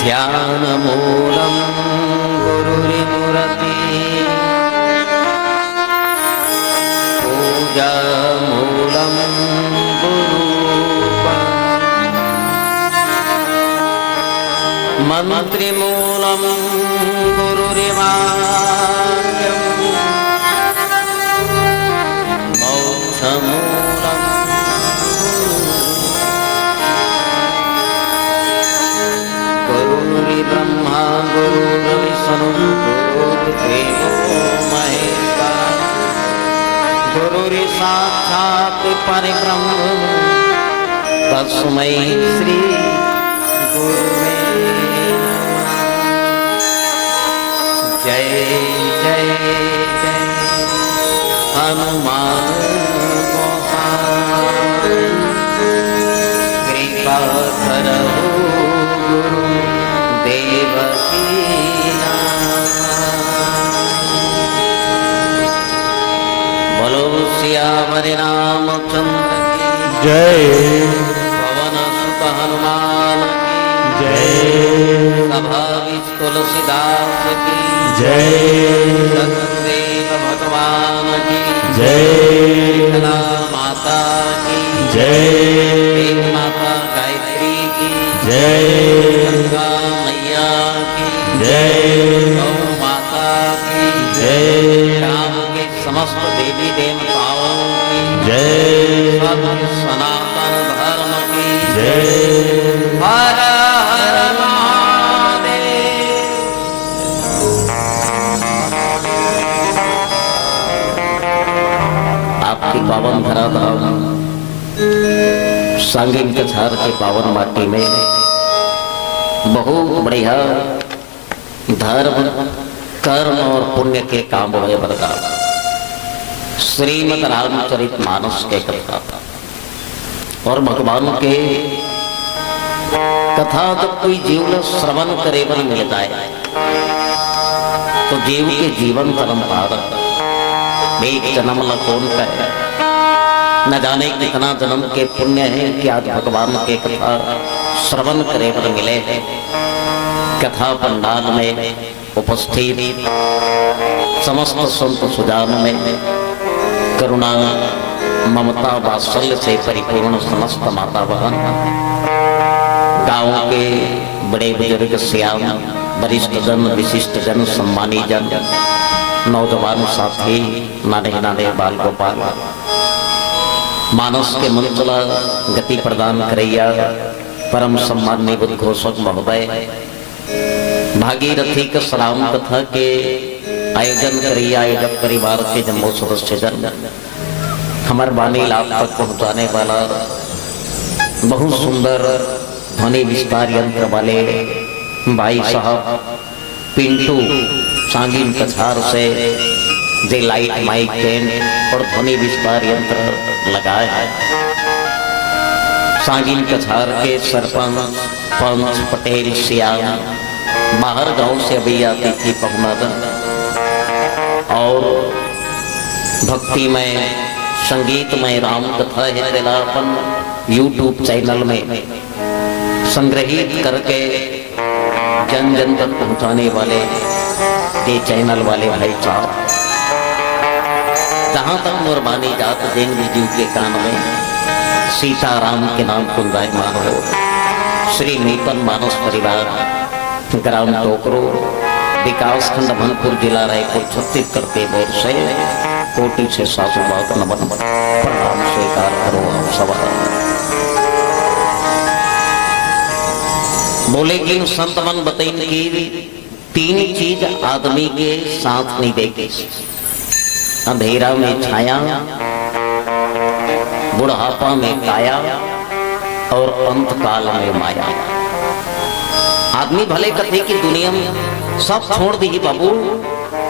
ध्यानमूलं गुरुरिमुरति पूजामूलं गुरूपम् मन्त्रिमूलं गुरुरिवाक्यम् मोक्षमूलं ब्रह्मा गुरुर्विष्णु गुरुर्देवो महेश्वरः गुरुर्साक्षात् परब्रह्म तस्मै श्री गुरुवे नमः। जय जय जय हनुमान गोसाई कृपा करहु गुरु देवकी बोलो सियावर रामचंद्र की जय, पवन सुत हनुमान की जय, सभा तुलसीदास की जय, सतदेव भगवान की जय, शीतला माता की जय, देव माता गायत्री की जय, गंगा मैया की जय, गौ माता की जय, राम के समस्त देवी देवताओं की जय, सत्य सनातन धर्म की जय। हर हर महादेव। आपकी पावन धराधाम सांगीन कछार के पावन माटी में बहुत बढ़िया धर्म कर्म और पुण्य के काम हुए बरगा श्रीमद् रामचरित मानस के कथा और भगवान के कथा जब कोई जीव श्रवण करे वन मिल जाए तो जीव के जीवन परंपार एक जन्म लकोन का है, न जाने कितना जन्म के पुण्य है कि आज भगवान के कथा श्रवण करे वर मिले हैं। कथा पंडाल में उपस्थित समस्त संत सुजान में करुणा ममता वात्सल्य से परिपूर्ण समस्त माता बहन, गांव के बड़े बुजुर्ग श्याम वरिष्ठ जन विशिष्ट जन सम्मानी जन नौजवान साथी नाने नाने बाल गोपाल मानस के मंचला गति प्रदान करैया परम सम्माननीय उद्घोषक महोदय भागीरथी के सलाम कथा के आयोजन करिए आयोजक परिवार के जम्मू सदस्य जन हमारे वाणी लाभ तक पहुंचाने वाला बहुत सुंदर ध्वनि विस्तार यंत्र वाले भाई साहब पिंटू सांगीन कछार से जे लाइट माइक टेंट और ध्वनि विस्तार यंत्र लगाए हैं। सांगीन कछार के सरपंच पंच पटेल श्याम बाहर गांव से अभी आती थी पहुनादन और भक्तिमय संगीतमय राम कथा है दिलापन यूट्यूब चैनल में संग्रहित करके जन जन तक पहुंचाने वाले ये चैनल वाले भाई साहब जहां तक मुरबानी जात जैन जी के कान में सीताराम के नाम गुंजायमान हो। श्री नूतन मानस परिवार ग्राम टोकरो विकास खंड भनपुर जिला रायपुर छत्तीसगढ़ के बोर से कोटि से सासुबात नमन प्रणाम स्वीकार करो हम सवाल बोले कि संत मन बताइन की तीन चीज आदमी के साथ नहीं देगी, अंधेरा में छाया बुढ़ापा में काया और अंत काल में माया। आदमी भले कथे की दुनिया में सब छोड़ दी बाबू,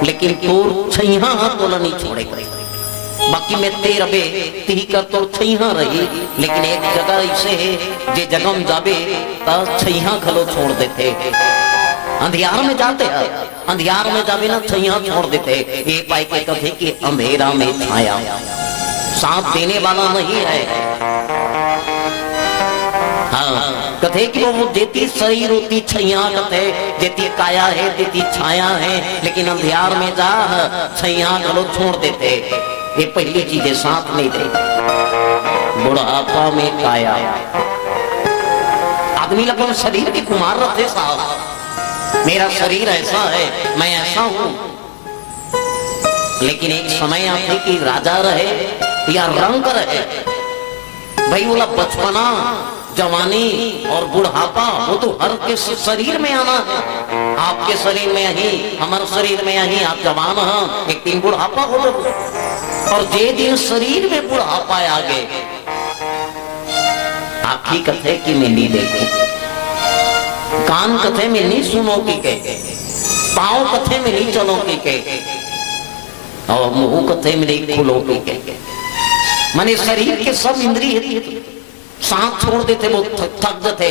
लेकिन तोर छैया तो नहीं छोड़े। बाकी में तेरबे ती कर तो छैया रही, लेकिन एक जगह ऐसे है जे जगम जाबे ता छैया खलो छोड़ देते। अंधियार में जाते हैं, अंधियार में जाबे ना छैया छोड़ देते। ये पाई के कथे कि अंधेरा में छाया साथ देने वाला नहीं है। हाँ, कथे कि वो जेती शरीर होती छैया कथे, जेती काया है जेती छाया है, लेकिन अंधियार में जा छैया खलो छोड़ देते। ये पहली चीजें साथ नहीं दे। बुढ़ापा में काया, आदमी लगभग शरीर के कुमार रखे साहब, मेरा शरीर ऐसा है, मैं ऐसा हूं। लेकिन एक समय आते कि राजा रहे या रंग रहे, भाई बोला बचपना जवानी और बुढ़ापा वो तो हर के शरीर में आना है। आपके शरीर में यही, हमारे शरीर में यही, आप जवान हैं, एक दिन बुढ़ापा हो जाए। और जे दिन शरीर में बुढ़ापा आ गए, आखी कथे कि मैं नहीं देखू, कान कथे में नहीं सुनो की के, पांव कथे में नहीं चलो की के, और मुंह कथे में नहीं खुलो की के। माने शरीर के सब इंद्रिय सांस छोड़ देते, वो थक जाते।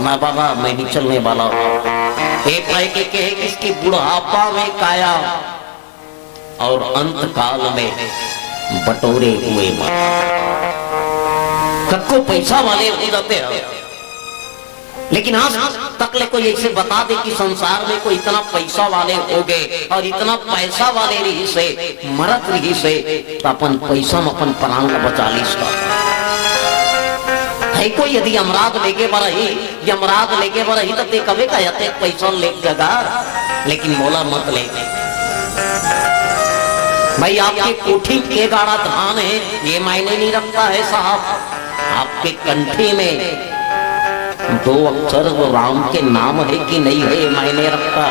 मैं बाबा मैं नहीं चलने वाला। एक भाई के कहे कि इसकी बुढ़ापा में काया और अंत काल में बटोरे हुए मन। कक्को पैसा वाले हो जाते हैं, लेकिन आज तक ले कोई ऐसे बता दे कि संसार में कोई इतना पैसा वाले हो गए और इतना पैसा वाले रही से मरत रही से, तो अपन पैसा में अपन प्राण का बचा ली इसका है। कोई यदि अमराध लेके बरही, यमराज लेके बरही तो ते कभी कहते पैसा ले जगा, लेकिन बोला मत ले भाई। आपके कोठी के गाड़ा धान है ये मायने नहीं रखता है साहब। आपके कंठी में 2 अक्षर वो राम के नाम है कि नहीं है ये मायने रखता।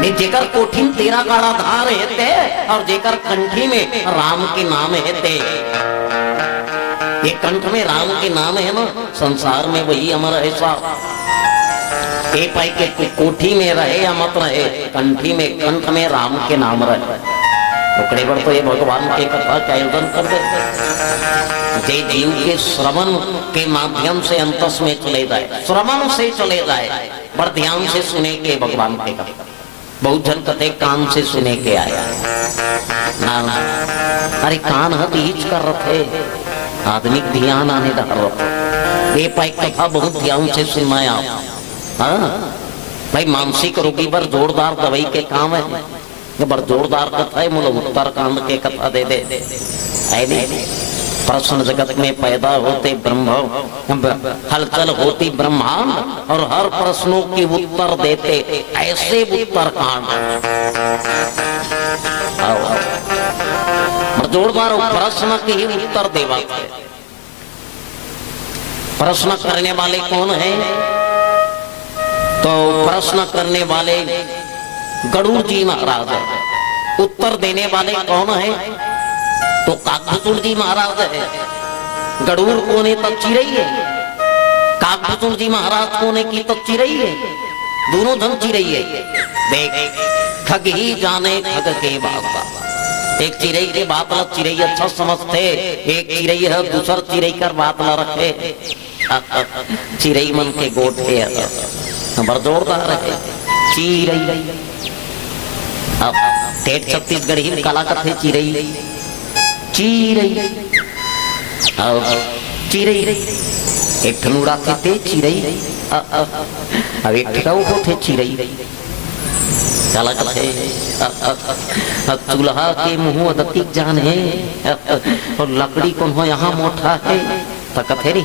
नहीं, जेकर कोठी में तेरा गाड़ा धान रहते और जेकर कंठी में राम के नाम है ते, ये कंठ में राम के नाम है ना, संसार में वही अमर है साहब। ए पाई के कोठी में रहे या मत रहे, कंठी में कंठ में राम के नाम रहे। टुकड़े पर तो ये भगवान के कथा का आयोजन कर देते। जे जीव के श्रवण के माध्यम से अंतस में चले जाए, श्रवण से चले जाए, पर ध्यान से सुने के भगवान के कथा। बहुत जन कथे कान से सुने के आया ना, ना। अरे कान बीच कर रखे, आदमी ध्यान आने ये पाई कथा बहुत ध्यान से सुनाया। हाँ भाई, मानसिक रोगी पर जोरदार दवाई के काम है, बर जोरदार कथा है। मुझे उत्तर कांड के कथा दे दे है नहीं। प्रश्न जगत में पैदा होते ब्रह्म, हलचल होती ब्रह्मांड, और हर प्रश्नों की उत्तर देते ऐसे उत्तर कांड। जोरदार प्रश्न के ही उत्तर देवा। प्रश्न करने वाले कौन है? तो प्रश्न करने वाले गरुड़ जी महाराज है। उत्तर देने वाले कौन है? तो काकभूषुंड जी महाराज है। गरुड़ कौन है? तब चिरई है। काकभूषुंड जी महाराज कौन है की तब चिरई है। दोनों धन चिरई है। देख, ठग ही जाने ठग के बाबा। एक चिरई के बात ल चिरई अच्छा समझते, एक चिरई है दूसर चिरई कर बात ल रखे। चिरई मन के गोठे बड़ जोरदार है चिरई। अब ठेठ छत्तीसगढ़ी में काला कथे चिरई चिरई। चिरई एक ठनुड़ा थे चिरई, अब एक ठिकाऊ थे चिरई। काला कथे चूल्हा के मुंह अदतिक जान है, और लकड़ी कौन हो यहाँ मोटा है। तो कथेरी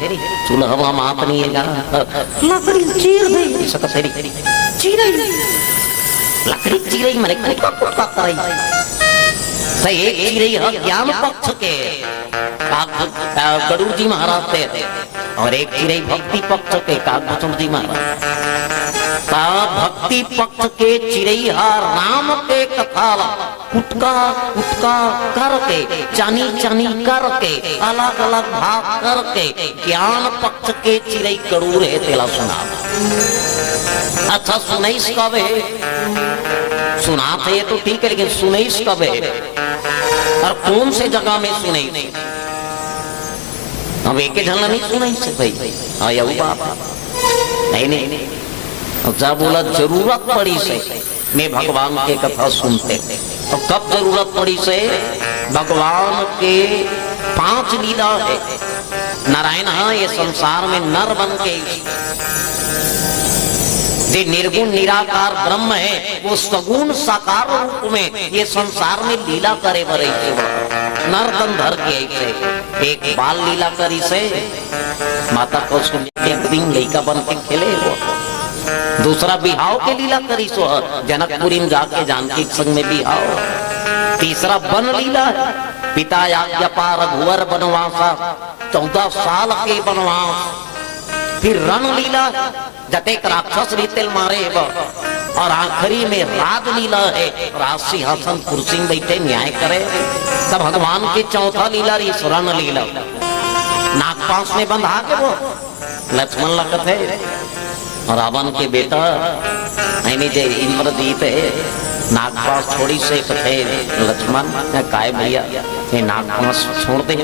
चूल्हा मात नहीं है, लकड़ी चीर दे ऐसा कथेरी चिरई। लकड़ी चिरई मरे तो एक चिरई है ज्ञान पक्ष के गरुड़ जी महाराज थे, और एक चिरई भक्ति पक्ष के काकभूषुंड जी महाराज। भक्ति पक्ष के चिरई राम के कथा कुटका कुटका करके, चानी चानी करके, अलग अलग भाग करके ज्ञान पक्ष के चिरई कड़ूर है तेला सुना। अच्छा सुनाइस कब है? सुना थे तो ठीक है, लेकिन सुनाइस कब है और कौन से जगह में सुनाई? अब एक झलना नहीं सुनाई से भाई। आया बाप नहीं। जब बोला जरूरत पड़ी से मैं भगवान के कथा सुनते। और कब जरूरत पड़ी से? भगवान के 5 लीला है। नारायण ये संसार में नर बन के जो निर्गुण निराकार ब्रह्म है वो सगुण साकार रूप में ये संसार में लीला करे बरे नरदन धर के ऐसे एक बाल लीला करी से माता को एक दिन लड़का बन के खेले वो। दूसरा बिहाव के लीला करी सो जनकपुरी में जाके जानकी संग में बिहाव। तीसरा वन लीला है, पिता आज्ञा पा रघुवर बनवासा 14 साल के बनवास। फिर रण लीला जटेक राक्षस रीतिल मारे और आखिरी में राज लीला है, राज सिंहासन कुर्सी में बैठे न्याय करे। तब भगवान की चौथा लीला रही रण लीला, नागपाश में बंधा के वो लक्ष्मण लगत है और रावण के बेटा इंद्रजीत है नागपाश थोड़ी से कथे लक्ष्मण काय भैया ये नागपाश छोड़ दे।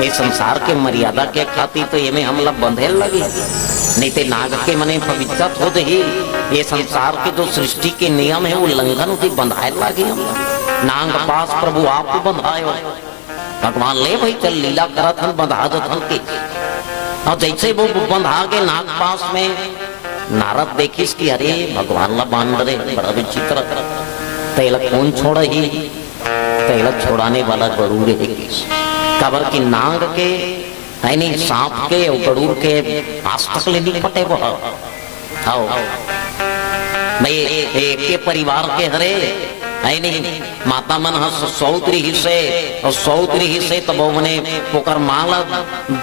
ये संसार के मर्यादा के खातिर तो ये में हम लोग बंधे लगी, नहीं तो नाग के मने पवित्र हो दे। ये संसार के जो सृष्टि के नियम है वो उल्लंघन होती बंधाए लगी। हम नाग पास प्रभु आप बंधाए हो भगवान ले भाई चल लीला करा था बंधा दथन के। और जैसे वो बंधा के नाग पास में नारद देखिस कि अरे भगवान ला बांध रहे बड़ा विचित्र तेल कौन छोड़ा ही तेल छोड़ाने वाला गरुड़ है कबर की नाग के है नहीं सांप के और गरुड़ के आस तक ले नहीं पटे वो आओ मैं एक के परिवार के हरे है नहीं माता मन सौत्री हिस्से और सौत्री हिस्से तब मने पोकर माला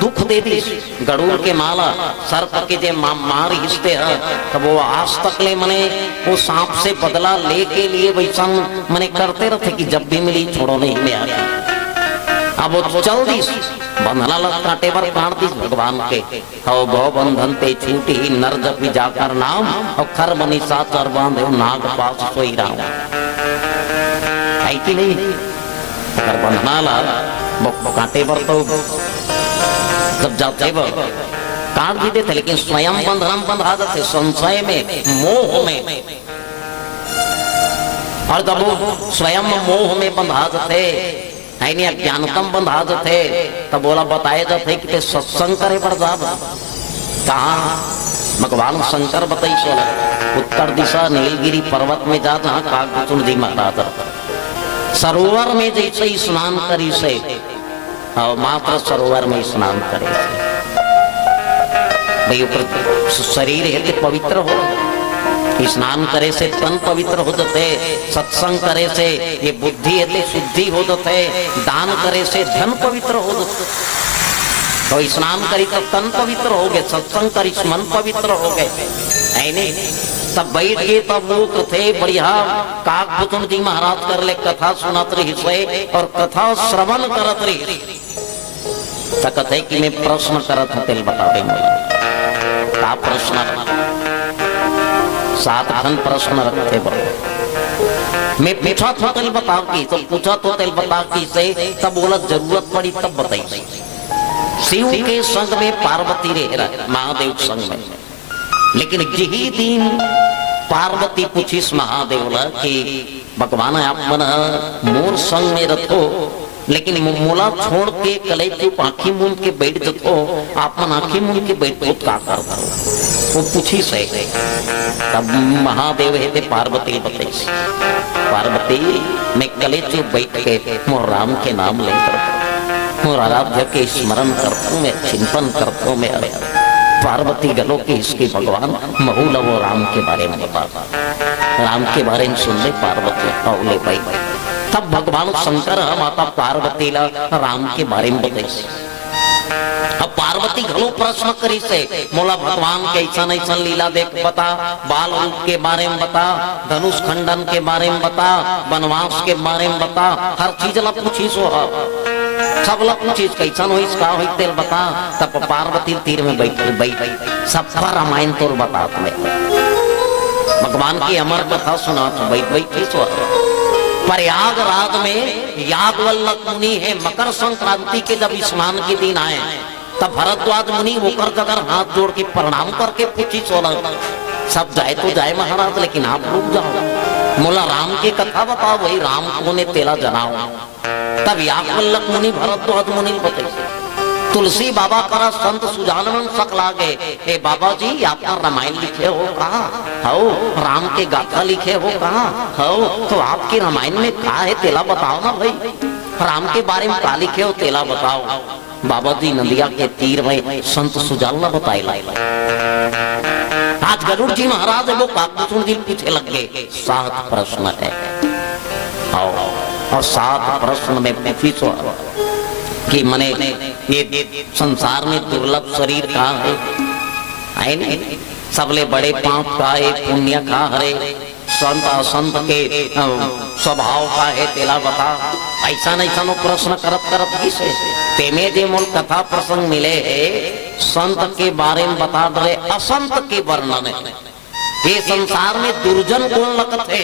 दुख दे दी गरुड़ के माला सर्प के जे मार हिस्से है तब वो आज तक ले मने वो सांप से बदला ले के लिए वैसा मने करते रहते कि जब भी मिली छोड़ो नहीं ले आती। अब वो चल दी बंधना लग कांटे पर काट दी भगवान के और भव बंधन ते छूटी नर जब भी जाकर नाम और खर बनी सात और बांधे नाग पास सोई राम है कि नहीं। अगर बंधना ला कांटे पर तो जब जाते वो काट देते थे लेकिन स्वयं बंधन बंधा देते संशय में मोह में और जब वो स्वयं मोह में बंधा देते है नहीं अज्ञानतम बंधा थे तब बोला बताए जाते कि सत्संग करे पर जा कहा भगवान शंकर बताई सोला उत्तर दिशा नीलगिरी पर्वत में जा जहाँ कागभूषण जी महाराज सरोवर में जैसे स्नान करी से और मात्र सरोवर में स्नान करे भाई शरीर है तो पवित्र हो स्नान करे से तन पवित्र हो जाते सत्संग करे से ये बुद्धि है तो शुद्धि हो जाते दान करे से धन पवित्र हो जाते। तो स्नान करी तो तन पवित्र हो गए सत्संग करी मन पवित्र हो गए है नहीं। तब बैठ गए तब वो थे बढ़िया कागभूषण जी महाराज कर ले कथा सुनत रही से और कथा श्रवण करत रही तो कथे कि मैं प्रश्न करत हूँ बता देंगे का प्रश्न 7 घन प्रश्न रखते बड़े मैं पूछा था तेल बता की तो पूछा तो तेल बता की से तब बोला जरूरत पड़ी तब बताई। शिव के संग में पार्वती रह रहा महादेव संग में लेकिन यही दिन पार्वती पूछीस महादेव कि भगवान आप मन मोर संग में रखो लेकिन मोला छोड़ के कले चुप आँखी मूंद के बैठ जतो आप मन आँखी मूंद के बैठ बहुत का करता वो पूछी से तब महादेव है पार्वती बताई पार्वती मैं कले चुप बैठ के मोर राम के नाम लेकर मोर आराध्य के स्मरण करता हूँ मैं चिंतन करता हूँ मैं पार्वती गलो के इसके भगवान महूला वो राम के बारे में बता राम के बारे में सुन ले पार्वती ले पाई तब भगवान शंकर माता पार्वती ला राम के बारे में बताई अब पार्वती घणो प्रश्न करी से, मोला भगवान के ऐसा ऐसा लीला देख बता, बाल रूप के बारे में बता, धनुष खंडन के बारे में बता, वनवास के बारे में बता, हर चीज ला पूछी सो सब ला पूछी कैसा हो इसका हो तेल बता। तब पार्वती तीर में बैठ सबका रामायण तोर बता तुम्हें, भगवान की अमर कथा सुना तो बैठ सो। प्रयागराज में याज्ञवल्क्य मुनि है, मकर संक्रांति के जब स्नान के दिन आए तब भरद्वाज मुनि होकर जगह हाथ जोड़ के प्रणाम करके पूछी सोना, सब जाए तो जाए महाराज लेकिन आप रुक जाओ, मोला राम की कथा बताओ, वही राम को ने तेला जनाओ। तब याज्ञवल्क्य मुनि भरद्वाज मुनि बताए, तुलसी बाबा करा संत सुजानवन सकला गए, हे बाबा जी आपका रामायण लिखे हो कहा हो, राम के गाथा लिखे हो कहा हो, तो आपके रामायण में कहा है तेला बताओ ना भाई, राम के बारे में कहा लिखे हो तेला बताओ। बाबा जी नदिया के तीर में संत सुजानला बताए लाई। आज गरुड़ जी महाराज वो काकभूषण जी पूछे लग गए, 7 प्रश्न है और 7 प्रश्न में पूछी सो कि मने ये संसार में दुर्लभ शरीर कहाँ है नहीं, सबले बड़े पाप का है, पुण्य का हरे, संत असंत के स्वभाव का है तेला बता। ऐसा नहीं नो प्रश्न करत करत किसे तेमे जे मूल कथा प्रसंग मिले है, संत के बारे में बता दे, असंत के वर्णन है। ये संसार में दुर्जन गुण लगत है,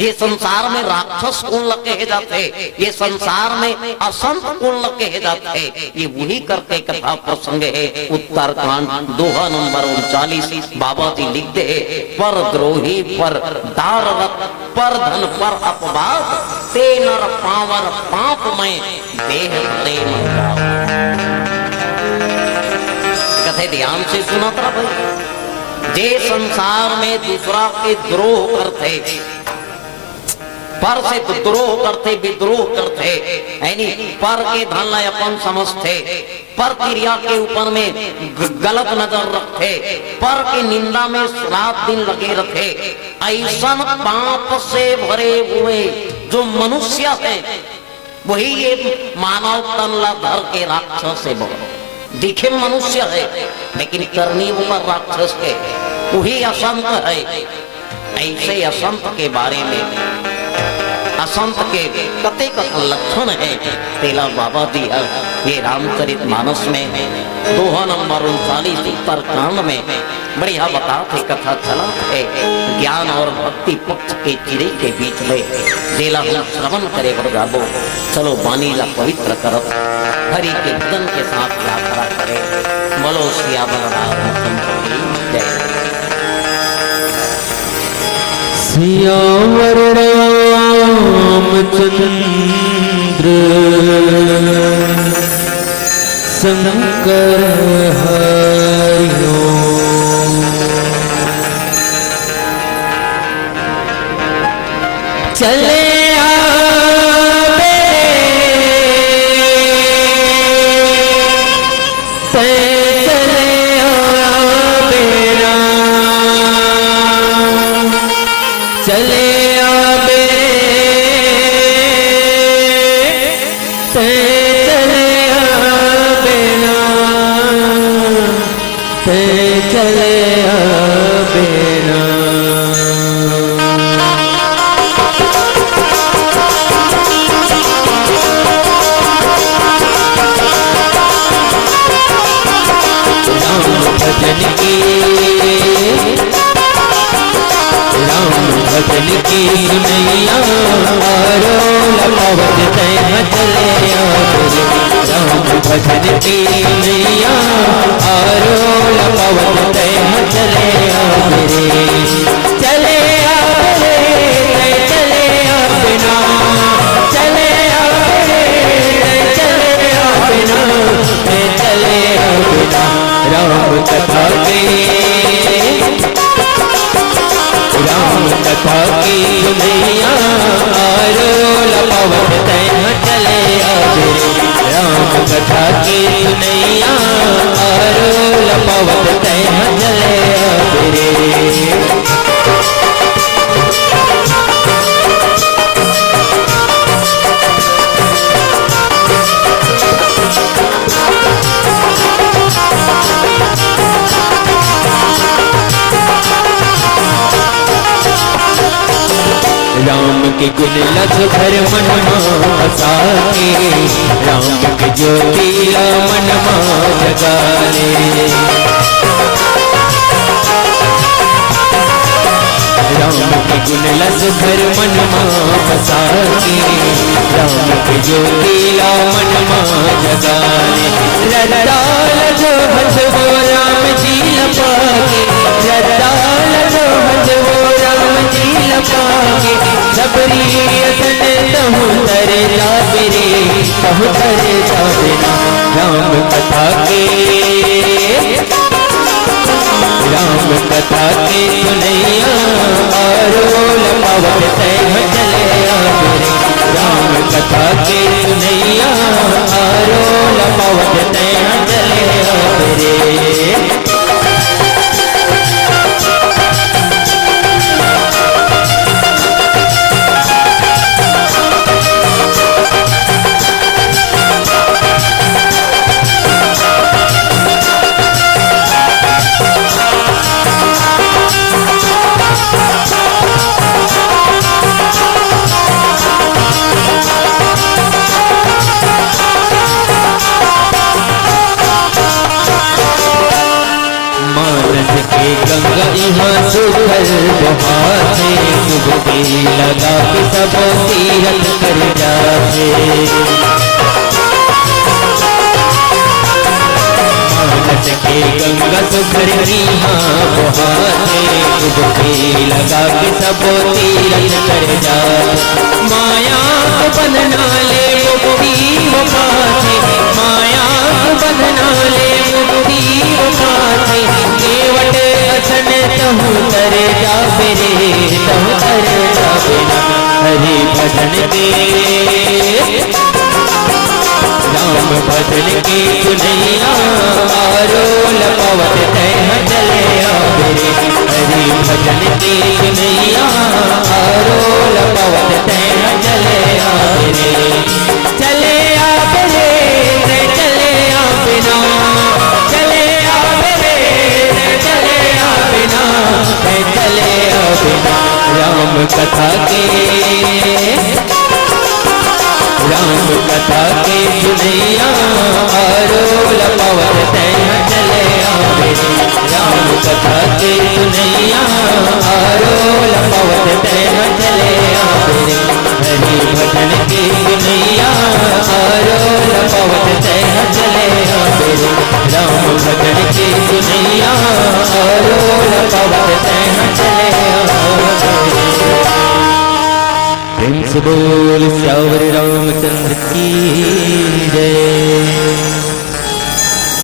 ये संसार में राक्षस गुण लगे जाते, ये संसार में असंत गुण लगे जाते, ये वही करके कथा प्रसंग है। उत्तरकांड दोहा नंबर 39 बाबा जी लिखते हैं, पर द्रोही पर दारवत पर धन पर अपवाद, ते नर पावर पाप में देह प्रेम कथे ध्यान से सुना था भाई। जे संसार में दूसरा के द्रोह करते, पर से तो द्रोह करते, विद्रोह करते, यानी पर के धन ला अपन समझते, पर क्रिया के ऊपर में गलत नजर रखते, पर के निंदा में रात दिन लगे रखे, ऐसा पाप से भरे हुए जो मनुष्य है वही ये मानव तन ला धर के राक्षस से दिखे मनुष्य है, लेकिन करनी ऊपर राक्षस है, वही असंत है। ऐसे असंत के बारे में, असंत के कते का लक्षण है तेला बाबा दिया। ये रामचरित मानस में दोहा नंबर 39 उत्तरकांड में बढ़िया बताते कथा चला है। ज्ञान और भक्ति पक्ष के चिरे के बीच में तेला श्रवण करे जाबो, चलो वाणी ला पवित्र करो, हरि के भजन के साथ यात्रा करे। बोलो सियावर रामचंद्र की जय। सियावर रामचंद्र शंकर हरि ओम। चले भजन की नैया रोल पवत तय चले राम भजन की नैया रोल पवत तय चले चले चले बिना चले चले बिना चले बिना राम कथा राम कथा की नैया रोल पवत तय चले राम कथा की नैया रोल पवत तय चले के गुण लख भर मन बसा के, राम के ज्योतिला मन जगा ले। राम के गुण लस भर मन बसा के, राम के ज्योतिला मन जगा ले। रदाल जो हज वो राम जी लपाके, रदाल जो हज वो राम जी लपाके, सबरी असन तहु तरे जाबे रे, तहु तरे जाबे ना। राम कथा के, राम कथा के सुनैया आरोल पावत तैह चले आवे रे। राम कथा के सुनैया आरोल पावत तैह चले आवे रे। गंगा यहाँ सुखल बहाते, डुबकी लगा के सब तीरथ कर जाते। मानस के गंगा सुखल यहाँ बहाते, डुबकी लगा के सब तीरथ कर जाते। माया बंधना ले मुक्ति वो पाते, माया बंधना ले मुक्ति वो पाते। केवट असन तहु तरे जाबे रे, तहु तरे जाबे ना। हरि भजन के, राम भजन के सुनैया आरोल पावत तैह चले आवे रे। हरि भजन के सुनैया आरोल पावत तैह चले आवे रे। चले आवे रे, चले आवे ना, चले आवे रे, चले आवे ना, चले आवे ना। राम कथा के, राम कथा के सुनैया आरोल पावत तैह चले आवे रे। राम कथा के सुनैया आरोल पावत तैह चले आवे रे। हरि भजन के सुनैया आरोल पावत तैह चले आवे रे। राम भजन के सुनैया आरोल पावत तैह चले आवे रे। प्रेम से बोल श्यावर रामचंद्र की